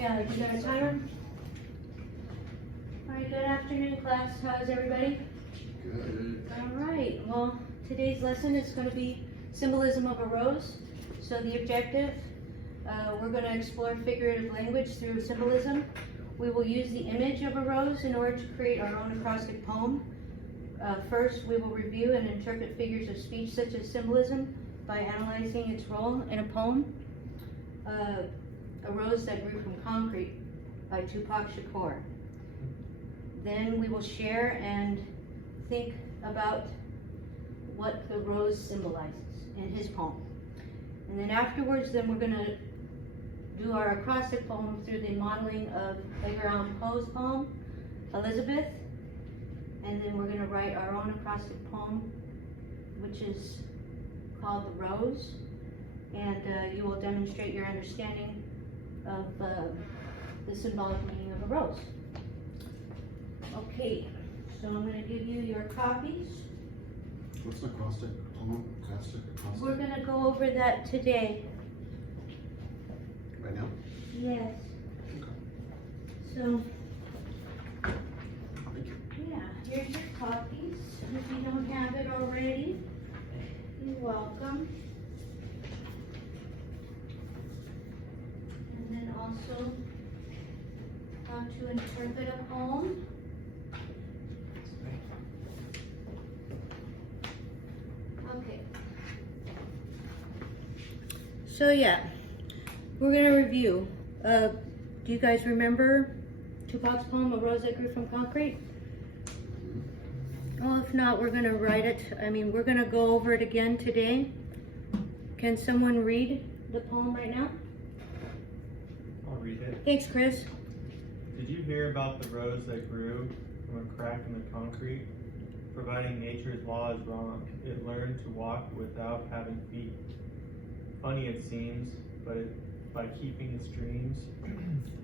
Yeah, you got a timer? All right, good afternoon, class. How's everybody? Good. All right, well, today's lesson is going to be symbolism of a rose. So the objective, we're going to explore figurative language through symbolism. We will use the image of a rose in order to create our own acrostic poem. First, we will review and interpret figures of speech such as symbolism by analyzing its role in a poem. A Rose That Grew from Concrete by Tupac Shakur. Then we will share and think about what the rose symbolizes in his poem. And then afterwards, we're going to do our acrostic poem through the modeling of Edgar Allan Poe's poem, Elizabeth. And then we're going to write our own acrostic poem, which is called The Rose. And you will demonstrate your understanding of the symbolic meaning of a rose. Okay, so I'm going to give you your copies. What's an acrostic poem? Acrostic? We're going to go over that today. Right now? Yes. Okay. So, Thank you. yeah, here's your copies. If you don't have it already, you're welcome. And then also how to interpret a poem. Okay. So yeah, we're gonna review. Do you guys remember Tupac's poem, A Rose That Grew from Concrete? Well, if not, we're gonna write it. We're gonna go over it again today. Can someone read the poem right now? I'll read it. Thanks, Chris. Did you hear about the rose that grew from a crack in the concrete? Providing nature's law is wrong, it learned to walk without having feet. Funny it seems, but by keeping its dreams,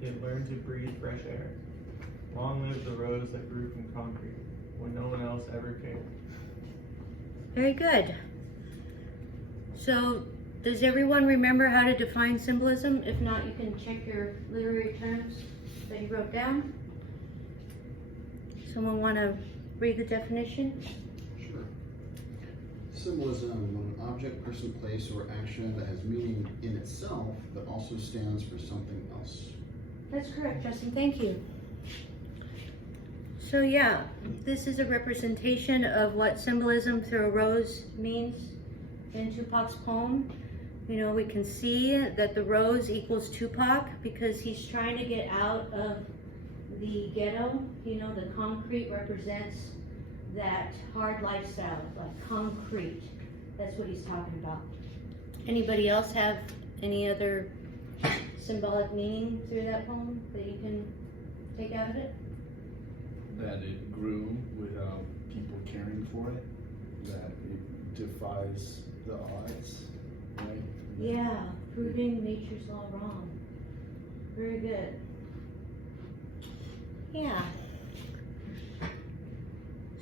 it learned to breathe fresh air. Long live the rose that grew from concrete, when no one else ever cared. Very good. So, does everyone remember how to define symbolism? If not, you can check your literary terms that you wrote down. Someone want to read the definition? Sure. Symbolism, when an object, person, place, or action that has meaning in itself, but also stands for something else. That's correct, Justin. Thank you. So yeah, this is a representation of what symbolism through a rose means in Tupac's poem. You know, we can see that the rose equals Tupac because he's trying to get out of the ghetto. You know, the concrete represents that hard lifestyle, like concrete. That's what he's talking about. Anybody else have any other symbolic meaning through that poem that you can take out of it? That it grew without people caring for it, that it defies the odds, right? Yeah, proving nature's law wrong. Very good. Yeah.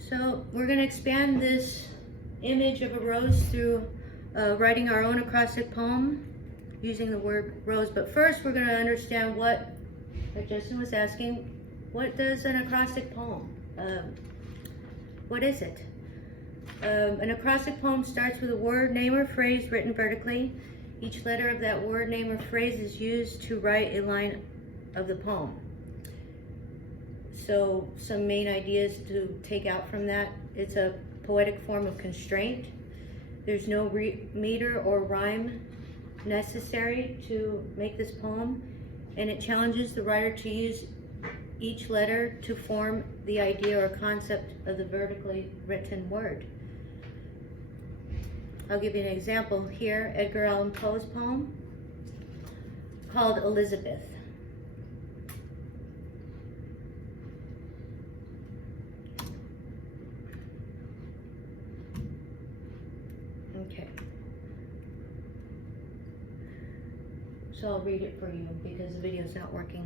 So we're going to expand this image of a rose through writing our own acrostic poem using the word rose. But first we're going to understand what Justin was asking. What does an acrostic poem? What is it? An acrostic poem starts with a word, name, or phrase written vertically. Each letter of that word, name, or phrase is used to write a line of the poem. So some main ideas to take out from that. It's a poetic form of constraint. There's no meter or rhyme necessary to make this poem, and it challenges the writer to use each letter to form the idea or concept of the vertically written word. I'll give you an example here. Edgar Allan Poe's poem called Elizabeth. Okay. So I'll read it for you because the video's not working.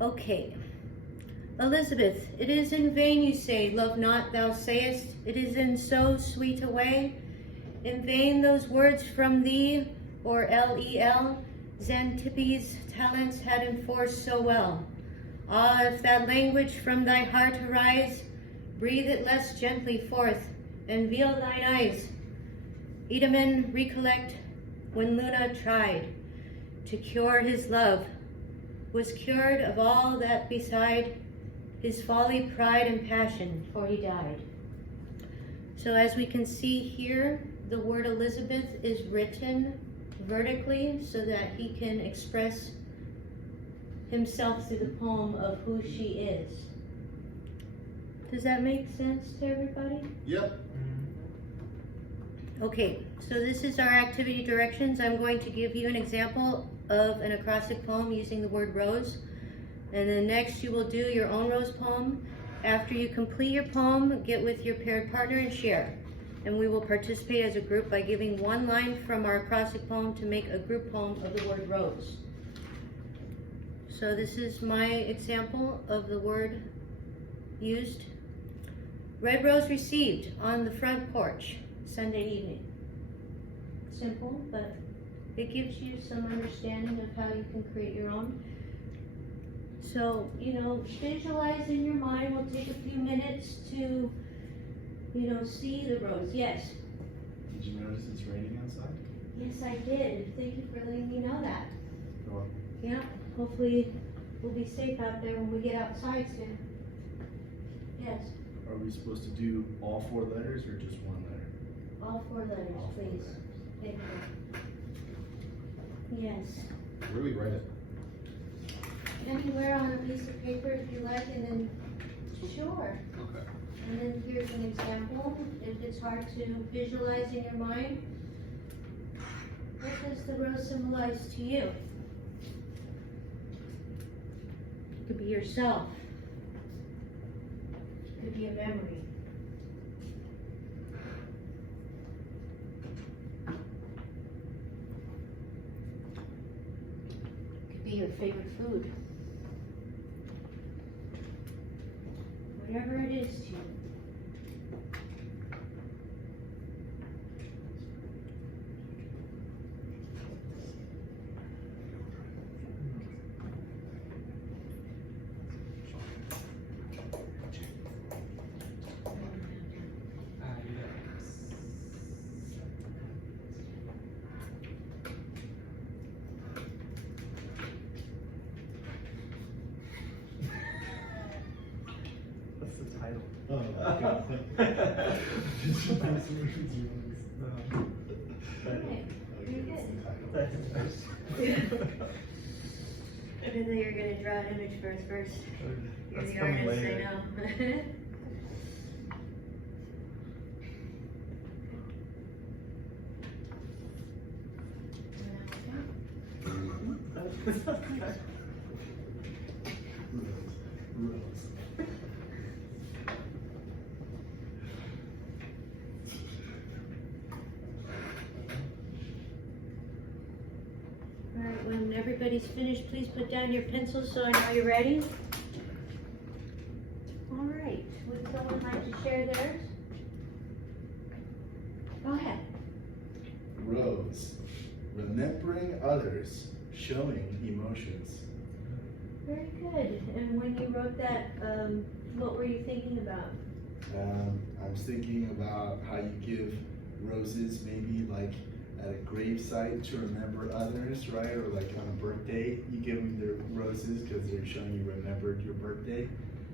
Okay. Elizabeth, it is in vain you say, love not, thou sayest, it is in so sweet a way. In vain those words from thee, or L-E-L, Xanthippes' talents had enforced so well. Ah, if that language from thy heart arise, breathe it less gently forth, and veil thine eyes. Idaman recollect when Luna tried to cure his love, was cured of all that beside his folly, pride, and passion, for he died. So as we can see here, the word Elizabeth is written vertically so that he can express himself through the poem of who she is. Does that make sense to everybody? Yep. Okay, so this is our activity directions. I'm going to give you an example of an acrostic poem using the word rose. And then next you will do your own rose poem. After you complete your poem, get with your paired partner and share. And we will participate as a group by giving one line from our acrostic poem to make a group poem of the word rose. So this is my example of the word used. Red rose received on the front porch Sunday evening. Simple, but it gives you some understanding of how you can create your own. So, visualize in your mind. We'll take a few minutes to, see the rose. Yes. Did you notice it's raining outside? Yes, I did. Thank you for letting me know that. You're welcome. Yeah, hopefully we'll be safe out there when we get outside soon. Yes, Are we supposed to do all 4 letters or just 1 letter? all 4 letters, All 4 please. letters. Thank you. Yes. Where do we write it? Anywhere on a piece of paper if you like, and then, sure. Okay. And then here's an example. If it's hard to visualize in your mind, what does the rose symbolize to you? It could be yourself. It could be a memory. It could be your favorite food. Whatever it is to you. What's the title? Oh, Okay, you're good. I knew that you were gonna draw an image for us first. You're That's the coming artist, I later. know. Rose. Alright, when everybody's finished, please put down your pencils so I know you're ready. Alright, would someone like to share theirs? Go ahead. Rose. Remembering others, showing emotions. Very good. And when you wrote that, what were you thinking about? I was thinking about how you give roses maybe like at a gravesite to remember others, right? Or like on a birthday, you give them their roses because they're showing you remembered your birthday,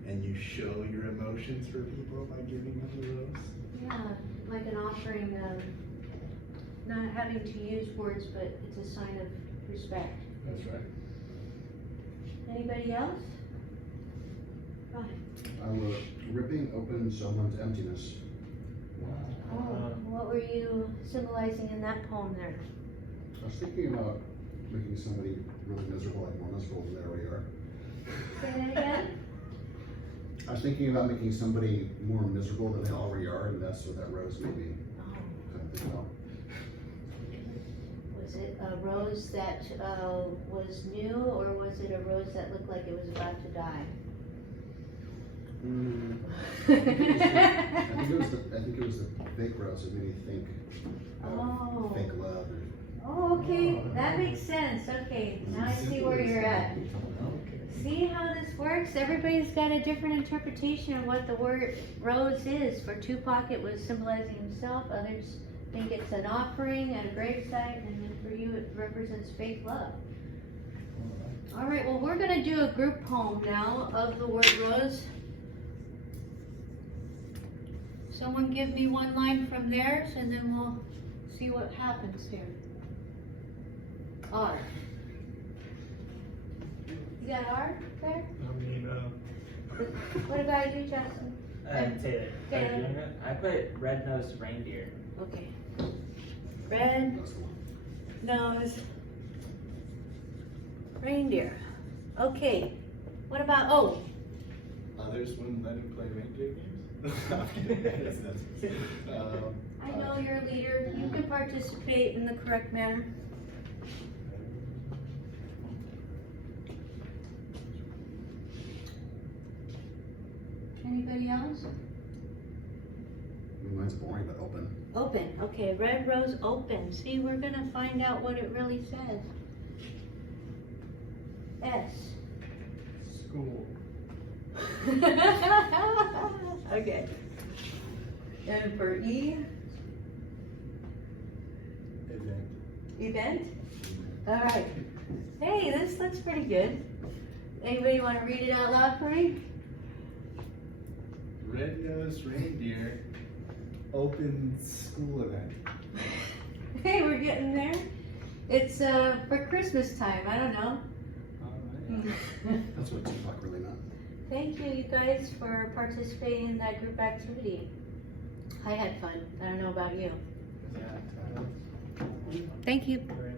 and you show your emotions for people by giving them the rose. Yeah, like an offering of not having to use words, but it's a sign of respect. That's right. Anybody else? Go ahead. I was ripping open someone's emptiness. Oh, what were you symbolizing in that poem there? I was thinking about making somebody really miserable, like more miserable than they already are. Say that again? I was thinking about making somebody more miserable than they already are, and that's what that rose made me Oh, kind of think about. was it a rose that was new, or was it a rose that looked like it was about to die? I think it was the fake rose that made me think of Oh. fake love. Oh, okay, that makes sense. Okay, now I see where you're at. See how this works? Everybody's got a different interpretation of what the word rose is. For Tupac, it was symbolizing himself. Others think it's an offering at a gravesite, and then for you, it represents faith, love. All right, well, we're gonna do a group poem now of the word rose. Someone give me one line from theirs, and then we'll see what happens here. R. You got R there? I mean, What about you, Justin? Taylor. Taylor. Are you doing it? I put red-nosed reindeer. Okay. Red That's the one. nose reindeer. Okay. What about O? Others wouldn't let him play reindeer games? I know you're a leader. You can participate in the correct manner. Anybody else? I mean, mine's boring, but open. Open. Okay, red rose open. See, we're gonna find out what it really says. S. school. Okay. And for E, Event. event. All right. Hey, this looks pretty good. Anybody want to read it out loud for me? Red-nosed reindeer open school event. Hey, we're getting there. It's for Christmas time. I don't know. Alright. That's what Tupac really meant. Thank you guys for participating in that group activity. I had fun. I don't know about you. Yeah. Thank you. Very